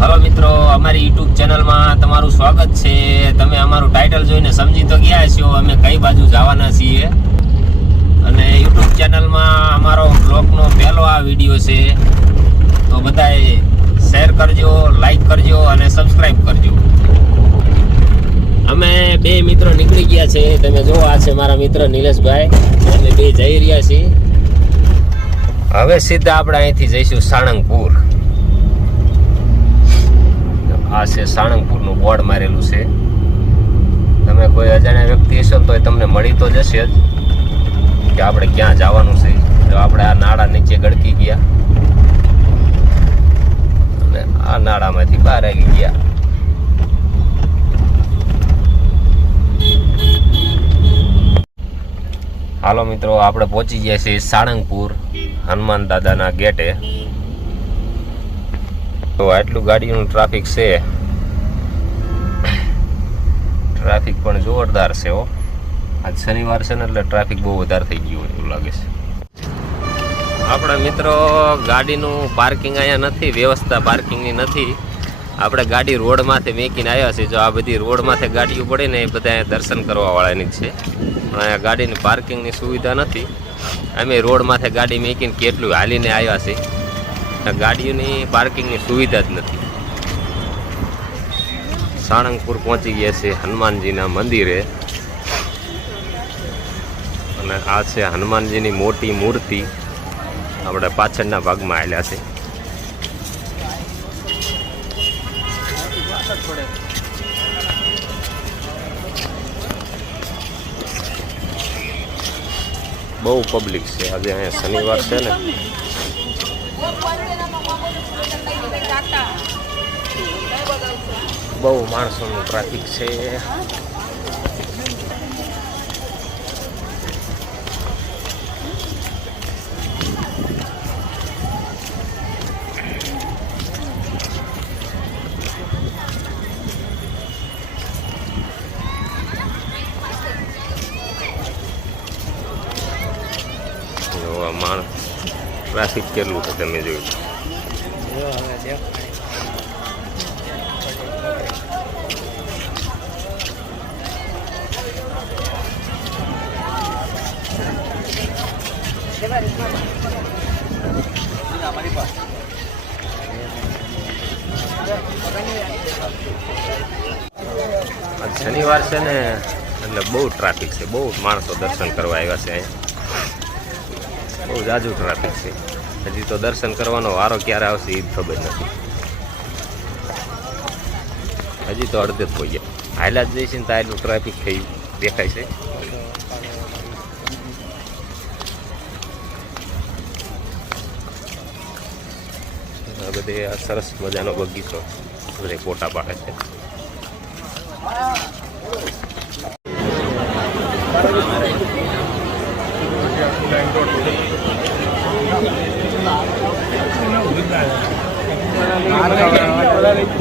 Hello મિત્રો, અમારી YouTube ચેનલમાં તમારું સ્વાગત છે. તમે અમારું ટાઇટલ જોઈને સમજી તો ગયા છો અમે કઈ બાજુ જવાના છીએ? અને યુટ્યુબ ચેનલમાં અમારો બ્લોગનો પહેલો આ વીડિયો છે. તો બધાએ શેર કરજો લાઈક કરજો અને સબસ્ક્રાઈબ કરજો. અમે બે મિત્રો નીકળી ગયા છે. તમે જો આ છે મારા મિત્ર નિલેશભાઈ અમે બે જઈ રહ્યા છીએ. હવે સીધા આપણે અહીંથી જઈશું સાણંગપુર. આ છે સાણંગપુરનું બોર્ડ મારેલું છે. તમે કોઈ અજાણ્યા વ્યક્તિ હશો તો એ તમને મળી તો જશે જ. કે આપણે ક્યાં જવાનું છે? જો આપણે આ નાળા નીચે ગળકી ગયા. અને આ નાળામાંથી બહાર આવી ગયા. હાલો મિત્રો, આપણે પહોંચી ગયા છીએ સાળંગપુર હનુમાન દાદાના ગેટે. તો આટલું ગાડીનું ટ્રાફિક છે. ટ્રાફિક પણ જોરદાર છે હો. આજ શનિવાર છે ને એટલે ટ્રાફિક બહુ વધારે થઈ ગયું એવું લાગે છે. આપણા મિત્રો, ગાડીનું પાર્કિંગ અહીંયા નથી, વ્યવસ્થા પાર્કિંગની નથી. આપણે ગાડી રોડમાંથી માથે મેકીને આવ્યા છે જો આ બધી રોડ માથે ગાડીઓ પડે ને એ બધા અહીંયા દર્શન કરવાવાળાની જ છે. પણ અહીંયા ગાડીની પાર્કિંગની સુવિધા નથી. અમે રોડમાંથી ગાડી મેકીને કેટલું હાલીને આવ્યા છે ત્યાં ગાડીઓની પાર્કિંગની સુવિધા જ નથી. સાળંગપુર પહોંચી ગયા છે હનુમાનજીના મંદિરે. અને આ છે હનુમાનજીની મોટી મૂર્તિ. આપણે પાછળના ભાગમાં આવેલા છે. બહુ પબ્લિક છે. આજે અહીંયા શનિવાર છે ને. બહુ માણસોનું ટ્રાફિક છે. ટ્રાફિક કેટલું છે તમે જોયું? શનિવાર છે ને, એટલે બહુ ટ્રાફિક છે. બહુ માણસો દર્શન કરવા આવ્યા છે અહીંયા બહુ જાજુ ટ્રાફિક છે. હજી તો દર્શન કરવાનો વારો ક્યારે આવશે એ ખબર નથી. હજી તો અડધે જ ગયા. હાયલા જ જઈશ ને તો આટલું ટ્રાફિક થઈ દેખાય છે. બધે સરસ મજાનો બગીચો. બધે ફોટા પાડે છે. করার এই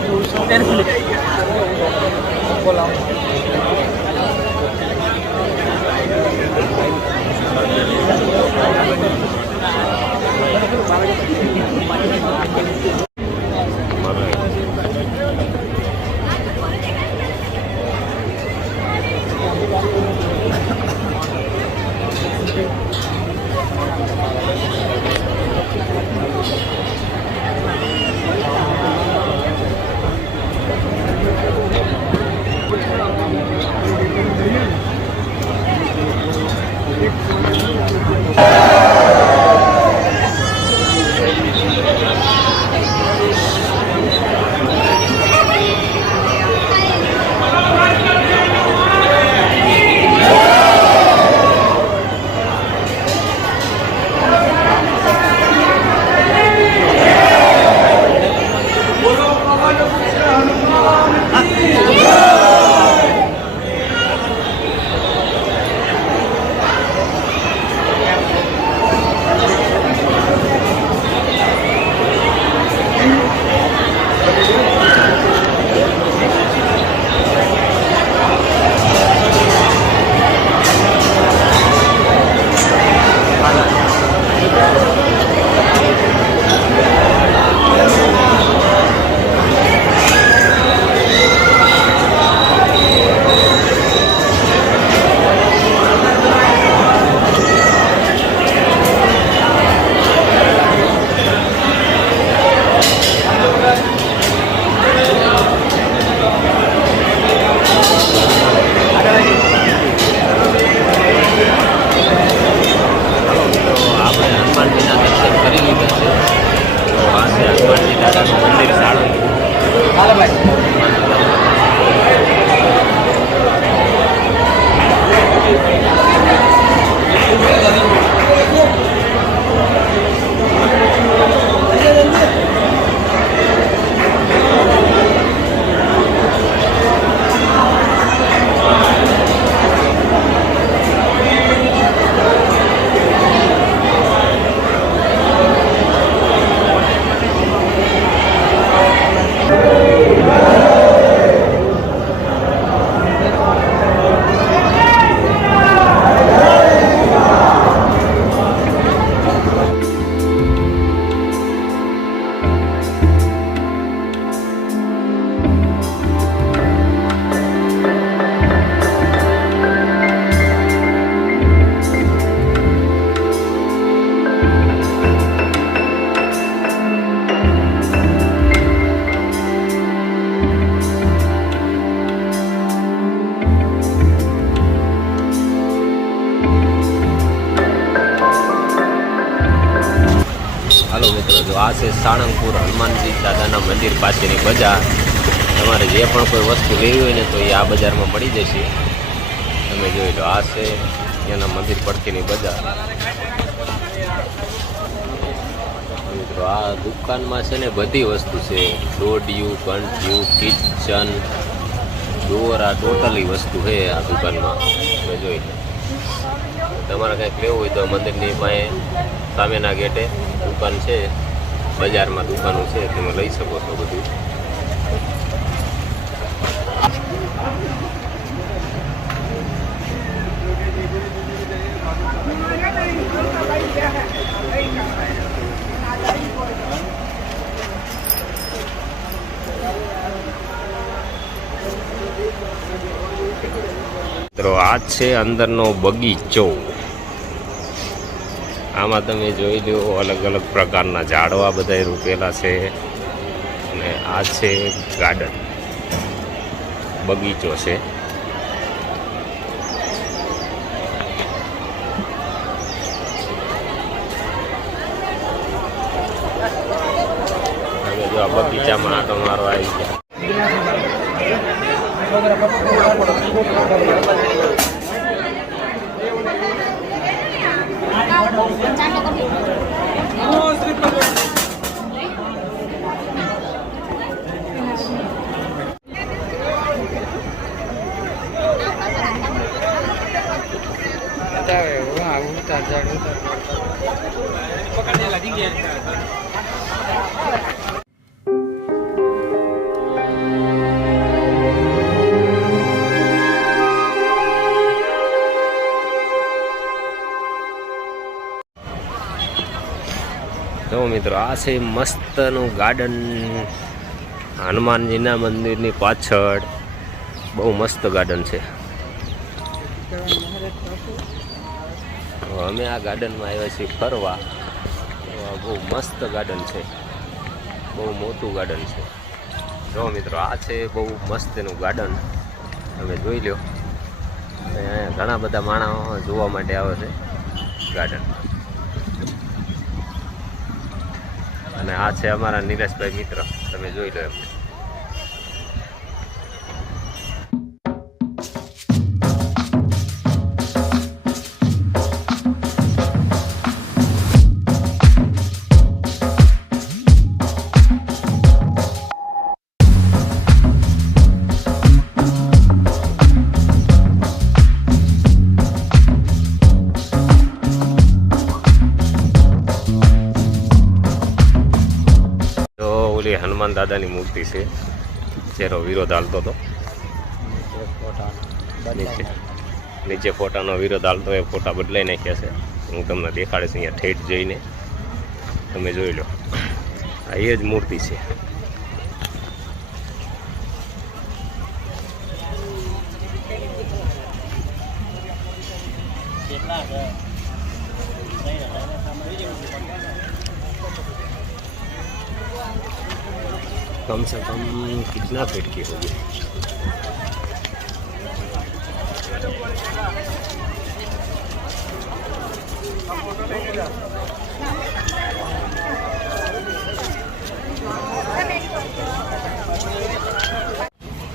સાળંગપુર હનુમાનજી દાદાના મંદિર પાસેની બજાર. તમારે જે પણ કોઈ વસ્તુ લેવી હોય ને તો એ આ બજારમાં મળી જશે. તમે જોઈ લો, આ છે એના મંદિર પડતીની બજાર. મિત્રો, આ દુકાનમાં છે ને બધી વસ્તુ છે. દોડિયું કંટ્યુ કિચન આ ટોટલી વસ્તુ છે આ દુકાનમાં. તમે જોઈ તમારે કંઈક લેવું હોય તો મંદિરની પાસે સામેના ગેટે દુકાન છે. બજારમાં દુકાનો છે તમે લઈ શકો છો બધું. આ છે અંદરનો બગીચો. આમાં તમે જોઈ લો, અલગ અલગ પ્રકારના ઝાડવા બધા રોપેલા છે. અને આ છે ગાર્ડન. બગીચો છે. બગીચામાં આટો મારવા આવી ગયા. જો મિત્રો આ છે મસ્તનું ગાર્ડન હનુમાનજીના મંદિરની પાછળ. બહુ મસ્ત ગાર્ડન છે. તો અમે આ ગાર્ડનમાં આવ્યા છીએ ફરવા. બહુ મસ્ત ગાર્ડન છે. બહુ મોટું ગાર્ડન છે. જો મિત્રો, આ છે બહુ મસ્ત એનું ગાર્ડન. તમે જોઈ લો અહીંયા ઘણા બધા માણસો જોવા માટે આવે છે ગાર્ડન. અને આ છે અમારા નિલેશભાઈ મિત્ર. તમે જોઈ લો એમ દાદાની મૂર્તિ છે. જેનો વિરોધ હાલતો હતો. નીચે. ફોટાનો વિરોધ હાલતો એ ફોટા બદલાઈ નાખ્યા છે. હું તમને દેખાડીશ અહીંયા ઠેઠ જઈને. તમે જોઈ લો. આ એ જ મૂર્તિ છે. कम से कम कितना फीट की होगी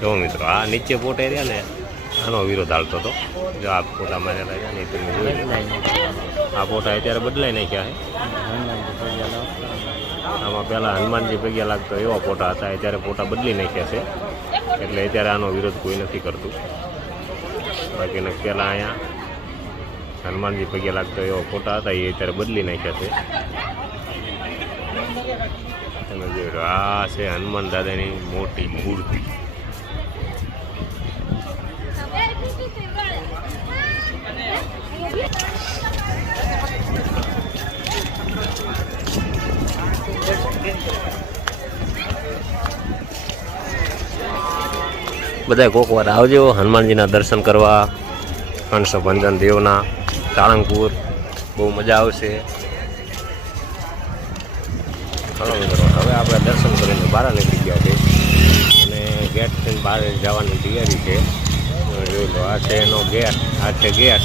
જો મિત્રો આ નીચે પોટે રહ્યા ને આનો વિરોધ હાલતો હતો જો આ ફોટા મારેલા છે ને એ તમે જોઈ લો. આ ફોટા અત્યારે બદલાઈ નાખ્યા છે આમાં પહેલાં હનુમાનજી ભેગ્યા લાગતો એવા ફોટા હતા અત્યારે ફોટા બદલી નાખ્યા છે. એટલે અત્યારે આનો વિરોધ કોઈ નથી કરતું. બાકીને પહેલાં અહીંયા હનુમાનજી ભેગ્યા લાગતો એવા ફોટા હતા, એ અત્યારે બદલી નાખ્યા છે. તમે જોઈ આ છે હનુમાન દાદાની મોટી મૂર્તિ. બધા કોક વાર આવજો, હનુમાનજીના દર્શન કરવા હંસભંજન દેવના સાળંગપુર બહુ મજા આવશે. હવે આપણે દર્શન કરીને બહાર નીકળી ગયા છે અને ગેટથી બહાર જવાની તૈયારી છે. જોઈ લો, આ છે એનો ગેટ, આ છે ગેટ.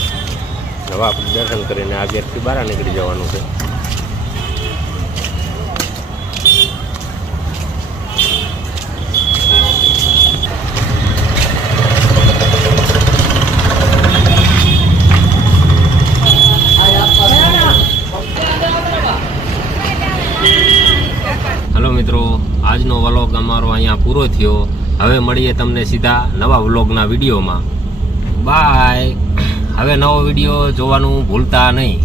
હવે આપણે દર્શન કરીને આ ગેટથી બહાર નીકળી જવાનું છે હલો મિત્રો આજનો વ્લોગ અમારો અહીંયા પૂરો થયો. હવે મળીએ તમને સીધા નવા વ્લોગના વિડીયોમાં. બાય હવે નવો વીડિયો જોવાનું ભૂલતા નહીં.